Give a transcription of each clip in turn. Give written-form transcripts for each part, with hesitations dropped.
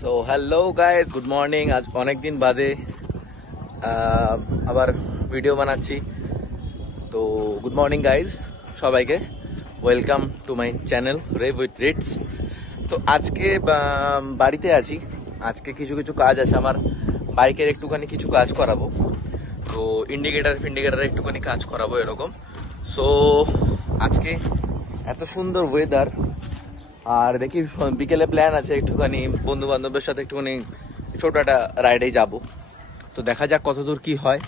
So hello guys, good morning. আজ অনেক দিন বাদে আবার ভিডিও বানাচ্ছি। তো গুড মর্নিং গাইস, সবাইকে welcome to my channel rev with Rits. তো আজকে বাড়িতে আছি। আজকে কিছু কিছু কাজ আছে, আমার বাইকের একটুখানি কিছু কাজ করাবো। তো ইন্ডিকেটার একটুখানি কাজ করাবো এরকম। সো আজকে এত সুন্দর ওয়েদার, আর দেখি বিকেলে প্ল্যান আছে একটুখানি বন্ধু বান্ধবের সাথে একটুখানি ছোট একটা রাইডে যাব। তো দেখা যাক কতদূর কি হয়।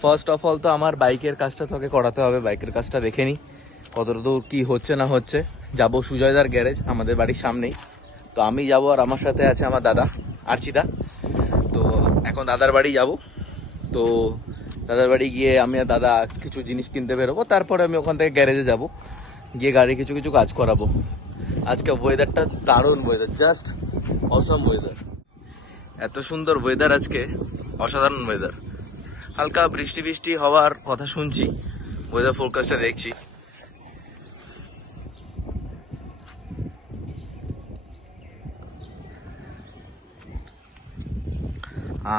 ফার্স্ট অফ অল তো আমার বাইকের কাজটা তোকে করাতে হবে। বাইকের কাজটা দেখে নিই কতদূর কি হচ্ছে না হচ্ছে। যাব সুজয়দার গ্যারেজ, আমাদের বাড়ির সামনেই। তো আমি যাব, আর আমার সাথে আছে আমার দাদা আর্চিদা। তো এখন দাদার বাড়ি যাব। তো দাদার বাড়ি গিয়ে আমি আর দাদা কিছু জিনিস কিনতে বেরোবো, তারপরে আমি ওখান থেকে গ্যারেজে যাব, গিয়ে গাড়ি কিছু কিছু কাজ করাবো। আজকে ওয়েদারটা দারুণ ওয়েদার, জাস্ট অসম ওয়েদার। এত সুন্দর ওয়েদার আজকে, অসাধারণ ওয়েদার। হালকা বৃষ্টি বৃষ্টি হওয়ার কথা শুনছি, ওয়েদার ফোরকাস্টে দেখছি।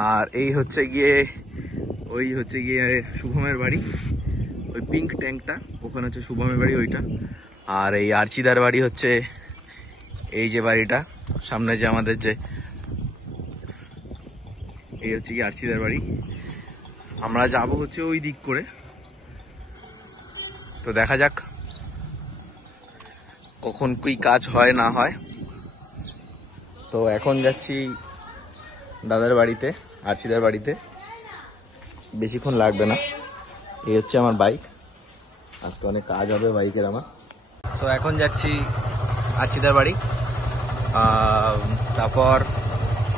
আর এই হচ্ছে গিয়ে শুভমের বাড়ি, ওই পিঙ্ক ট্যাঙ্কটা ওখানে হচ্ছে শুভমের বাড়ি ওইটা। আর এই আর্চিদার বাড়ি হচ্ছে এই যে বাড়িটা সামনে, যে আমাদের যে এই হচ্ছে কি আর্চিদার বাড়ি। আমরা যাব হচ্ছে ওই দিক করে। তো দেখা যাক কখন কি কাজ হয় না হয়। তো এখন যাচ্ছি দাদার বাড়িতে, আর্চিদার বাড়িতে। বেশিক্ষণ লাগবে না। এই হচ্ছে আমার বাইক, আজকে অনেক কাজ হবে বাইকের আমার। তো এখন যাচ্ছি আর্চিদার বাড়ি। তারপর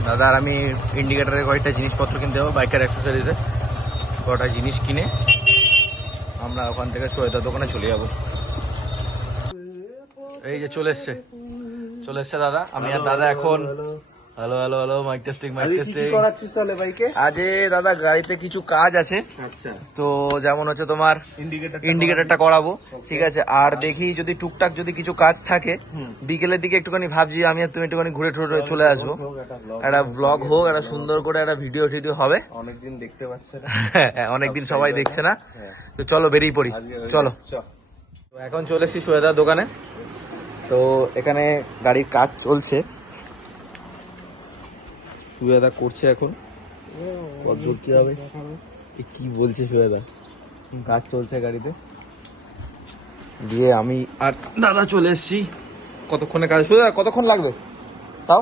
দাদা আর আমি ইন্ডিকেটারের কয়েকটা জিনিসপত্র কিনতে যাবো, বাইকের অ্যাক্সেসরিজে কটা জিনিস কিনে আমরা ওখান থেকে সোয়েদার দোকানে চলে যাবো। এই যে চলে এসছে দাদা। আমি আর দাদা এখন hello hello hello mic testing. আজ দাদা গাড়িতে কিছু কাজ আছে। আচ্ছা, তো যেমন হচ্ছে তোমার ইন্ডিকেটারটা করাবো, ঠিক আছে। আর দেখি যদি টুকটাক যদি কিছু কাজ থাকে বিকেলের দিকে একটুখানি ভাবছি আমি আর তুমি একটুখানি ঘুরে টুরে চলে আসবো। একটা ব্লগ হোক, একটা সুন্দর করে একটা ভিডিও টিডিও হবে। অনেকদিন দেখতে পাচ্ছে না, অনেকদিন সবাই দেখছে না। তো চলো বেরিয়ে পড়ি, চলো। এখন চলে এসেছি সোয়েদার দোকানে। তো এখানে গাড়ির কাজ চলছে, সুয়েদা করছে এখন। কতদূর কি হবে কি বলছে সুয়েদা, কাজ চলছে গাড়িতে। দিয়ে আমি আর দাদা চলে এসেছি। কতক্ষণে কাজ, সুয়েদা কতক্ষণ লাগবে তাও?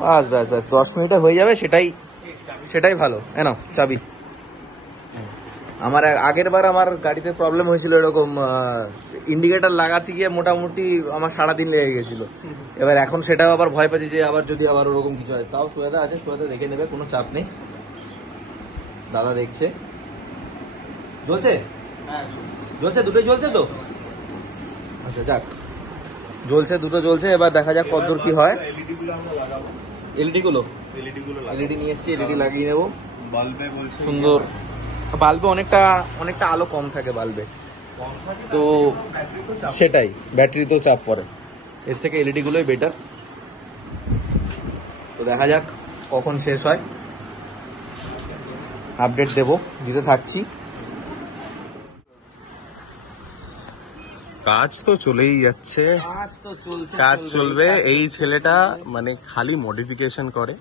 বাস 10 মিনিটে হয়ে যাবে, সেটাই ভালো। নাও চাবি। আমার আগের বার আমার গাড়িতে প্রবলেম হয়েছিল এরকম, ইন্ডিকেটার লাগাতে গিয়ে মোটামুটি আমার সারাদিন লেগে গেছিল। এবার এখন সেটাও আবার ভয় পাচ্ছি যে আবার যদি আবার ওরকম কিছু হয়। তাও সুয়েদা আছে, সুয়েদা দেখে নেবে, কোনো চাপ নেই। দাদা দেখছে। জ্বলছে দুটোই জ্বলছে তো? আচ্ছা যাক, দুটো জ্বলছে। এবার দেখা যাক কতদূর কি হয়। এলইডি নিয়ে এসছি, এলইডি লাগিয়ে নেবো। সুন্দর বাল্বে অনেকটা আলো কম থাকে বাল্বে, তো সেটাই ব্যাটারিতেও চাপ পড়ে। এর থেকে এলইডি গুলোই বেটার। তো দেখা যাক কখন শেষ হয়, আপডেট দিতে থাকছি। কাজ তো চলেই যাচ্ছে, কাজ চলবে। এই ছেলেটা মানে খালি মডিফিকেশন করে,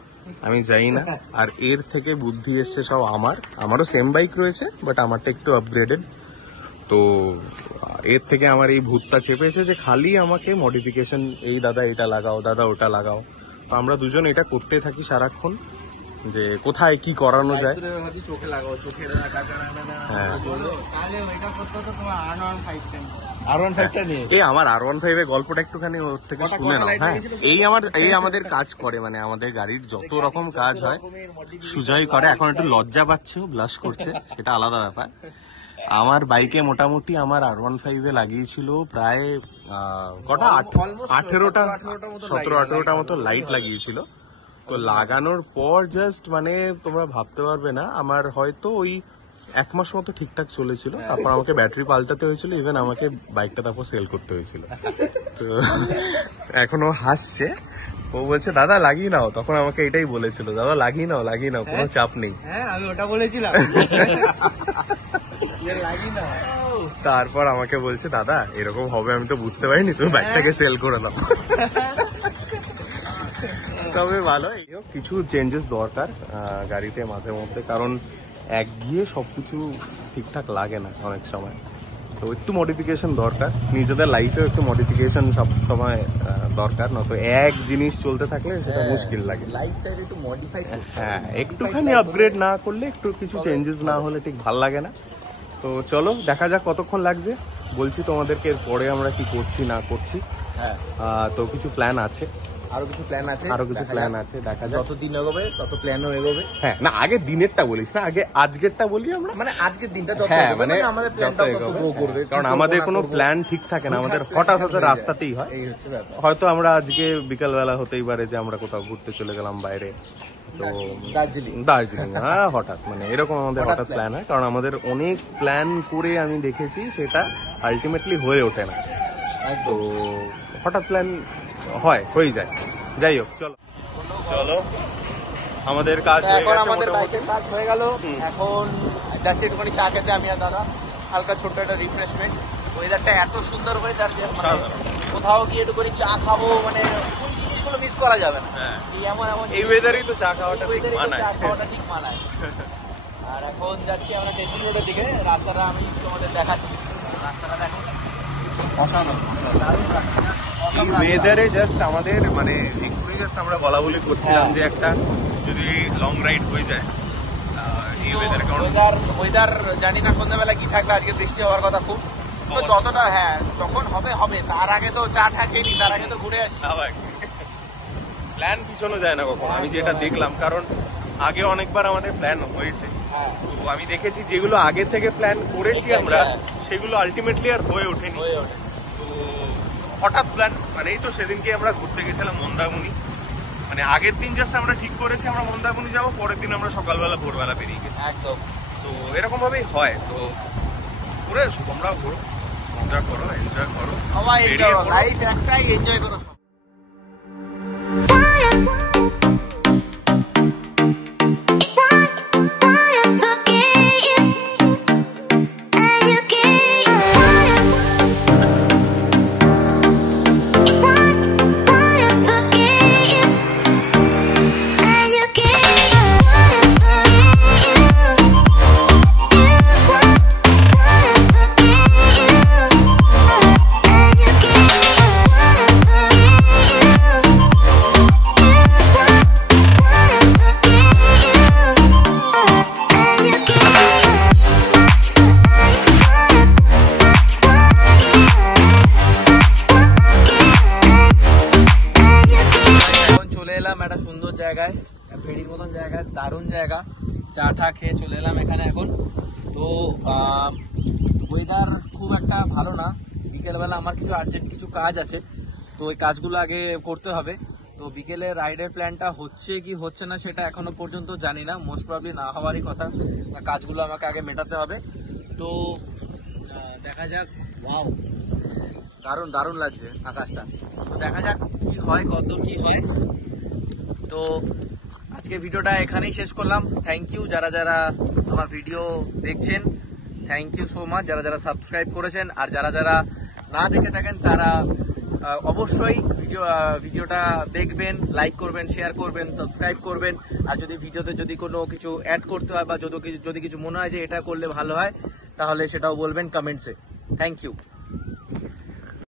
আমি জানি না। আর এর থেকে বুদ্ধি এসছে সব আমারও সেম বাইক রয়েছে, বাট আমারটা একটু আপগ্রেডেড। তো এর থেকে আমার এই ভূতটা চেপেছে যে খালি আমাকে মডিফিকেশন, এই দাদা এটা লাগাও, দাদা ওটা লাগাও। তো আমরা দুজন এটা করতে থাকি সারাক্ষণ, যে কোথায় কি করানো যায়। চোখে লাগাও, চোখে এই আমার R15 এর গল্পটা একটুখানি ওর থেকে শুনে নাও। হ্যাঁ, এই আমাদের কাজ করে, মানে আমাদের গাড়ির যত রকম কাজ হয় সুজয় করে। এখন একটু লজ্জা পাচ্ছে, ব্লাশ করছে, সেটা আলাদা ব্যাপার। আমার বাইকে মোটামুটি আমার R15 এ লাগিয়েছিল প্রায় কটা 17-18টা মতো লাইট লাগিয়েছিল। তো লাগানোর পর জাস্ট মানে তোমরা ভাবতে পারবে না, আমার হয়তো ওই 1 মাস মতো ঠিকঠাক চলেছিল। তারপর আমাকে ব্যাটারি পাল্টাতে হয়েছিল, ইভেন আমাকে বাইকটা তারপর সেল করতে হয়েছিল। তো এখনো হাসছে। ও বলছে দাদা লাগিয়ে নাও, তখন আমাকে এটাই বলেছিল, দাদা লাগিয়ে নাও কোনো চাপ নেই। হ্যাঁ আমি ওটা বলেছিলাম। তারপর আমাকে বলছে দাদা এরকম হবে আমি তো বুঝতে পারিনি, তুমি বাইকটাকে সেল করে দাও। তবে ভালো, কিছু চেঞ্জেস দরকার গাড়িতে মাঝে মধ্যে, কারণ একঘেয়ে সবকিছু ঠিকঠাক লাগে না অনেক সময়, তো একটু মডিফিকেশন দরকার। নিজেদের লাইফেও একটু মডিফিকেশন সব সময় দরকার, না তো এক জিনিস চলতে থাকলে সেটা মুশকিল লাগে। লাইফস্টাইল একটু মডিফাই, হ্যাঁ একটুখানি আপগ্রেড না করলে, একটু কিছু চেঞ্জেস না হলে ঠিক ভাল লাগে না। তো চলো দেখা যাক কতক্ষণ লাগছে, বলছি তোমাদেরকে এরপরে আমরা কি করছি না করছি। হ্যাঁ তো কিছু প্ল্যান আছে, আরো কিছু প্ল্যান আছে, দেখা যাক। যত দিন এগোবে তত প্ল্যানও এগোবে। হ্যাঁ না, আগে দিনেরটা বলিস না, আগে আজকেরটা বলি আমরা। মানে আজকের দিনটা যত হ্যাঁ এগোবে, মানে আমাদের প্ল্যানটাও তত গ্রো করবে, কারণ আমাদের কোনো প্ল্যান ঠিক থাকে না, আমাদের হঠাৎ রাস্তাতেই হয়। এই হচ্ছে ব্যাপার। হয়তো আমরা আজকে বিকালবেলা হতেই পারে যে আমরা কোথাও ঘুরতে চলে গেলাম বাইরে, তো দার্জিলিং হ্যাঁ হঠাৎ, মানে এরকম আমাদের হঠাৎ প্ল্যান হয়, কারণ আমাদের অনেক প্ল্যান করে আমি দেখেছি সেটা আলটিমেটলি হয়ে ওঠে না, তো হঠাৎ প্ল্যান হয়ে যায়। যাই হোক চলো আমাদের কাজ হয়ে এখন গেছে, আমাদের মোটামুটি। বাইকের কাজ হয়ে গেল, এখন যাচ্ছি একটুখানি চা খেতে আমি আর দাদা, হালকা ছোট্ট একটা রিফ্রেশমেন্ট। ওয়েদারটা এত সুন্দর ওয়েদার যে কোথাও গিয়ে একটুখানি চা খাবো, মানে ওই জিনিসগুলো মিস করা যাবে না। এই এমন এই ওয়েদারেই তো চা খাওয়াটা ঠিক মানায়। চা খাওয়াটা ঠিক মানায়। আর এখন যাচ্ছি আমরা টেস্টিং রোডের দিকে, রাস্তাটা আমি তোমাদের দেখাচ্ছি, রাস্তাটা দেখো এই ওয়েদারে জাস্ট আমাদের মানে এক্ষুনি জাস্ট আমরা বলা বলি করছিলাম যে একটা যদি লং রাইড হয়ে যায় এই ওয়েদারে, কারণ ওয়েদার জানি না সন্ধ্যাবেলা কি থাকবে, আজকে বৃষ্টি হওয়ার কথা খুব, তো যতটা হ্যাঁ যখন হবে, তার আগে তো চা টা খেয়ে নি, তার আগে তো ঘুরে আসি। প্ল্যান পিছনো যায় না কখনো, আমি যেটা দেখলাম, কারণ আগে অনেকবার আমাদের প্ল্যান হয়েছে, তো আমি দেখেছি যেগুলো আগে থেকে প্ল্যান করেছি আমরা সেগুলো আলটিমেটলি আর হয়ে ওঠেনি। তো হঠাৎ প্ল্যান, মানে এই তো সেদিনকে আমরা ঘুরতে গেছিলাম মন্দারমণি, মানে আগের দিন জাস্ট আমরা ঠিক করেছি আমরা মন্দারমণি যাবো, পরের দিন আমরা সকালবেলা ভোরবেলা বেরিয়ে গেছি একদম। তো এরকম ভাবেই হয়, তো ঘুরে এসো তোমরাও, ঘুরো, এনজয় করো সবাই বেরিয়ে পড়ো। লাইফ একটাই, এনজয় করো। একটা সুন্দর জায়গায়, ফেরির মতন জায়গায়, দারুণ জায়গা, চা টা খেয়ে চলে এলাম এখানে এখন। তো ওয়েদার খুব একটা ভালো না, বিকেলবেলা আমার কিছু আর্জেন্ট কিছু কাজ আছে, তো ওই কাজগুলো আগে করতে হবে। তো বিকেলে রাইডের প্ল্যানটা হচ্ছে কি হচ্ছে না সেটা এখনো পর্যন্ত জানি না, মোস্ট প্রবাবলি না হওয়ারই কথা, কাজগুলো আমাকে আগে মেটাতে হবে। তো দেখা যাক। ওয়াও দারুণ দারুণ লাগছে আকাশটা, তো দেখা যাক কি হয়, কত কি হয়। তো আজকে ভিডিওটা এখানেই শেষ করলাম। থ্যাংক ইউ যারা যারা আমার ভিডিও দেখছেন, থ্যাংক ইউ সো মাচ যারা যারা সাবস্ক্রাইব করেছেন, আর যারা যারা না দেখে থাকেন তারা অবশ্যই ভিডিওটা দেখবেন, লাইক করবেন, শেয়ার করবেন, সাবস্ক্রাইব করবেন। আর যদি ভিডিওতে যদি কোনো কিছু অ্যাড করতে হয় বা যদি কিছু মনে হয় যে এটা করলে ভালো হয়, তাহলে সেটাও বলবেন কমেন্টসে। Thank you.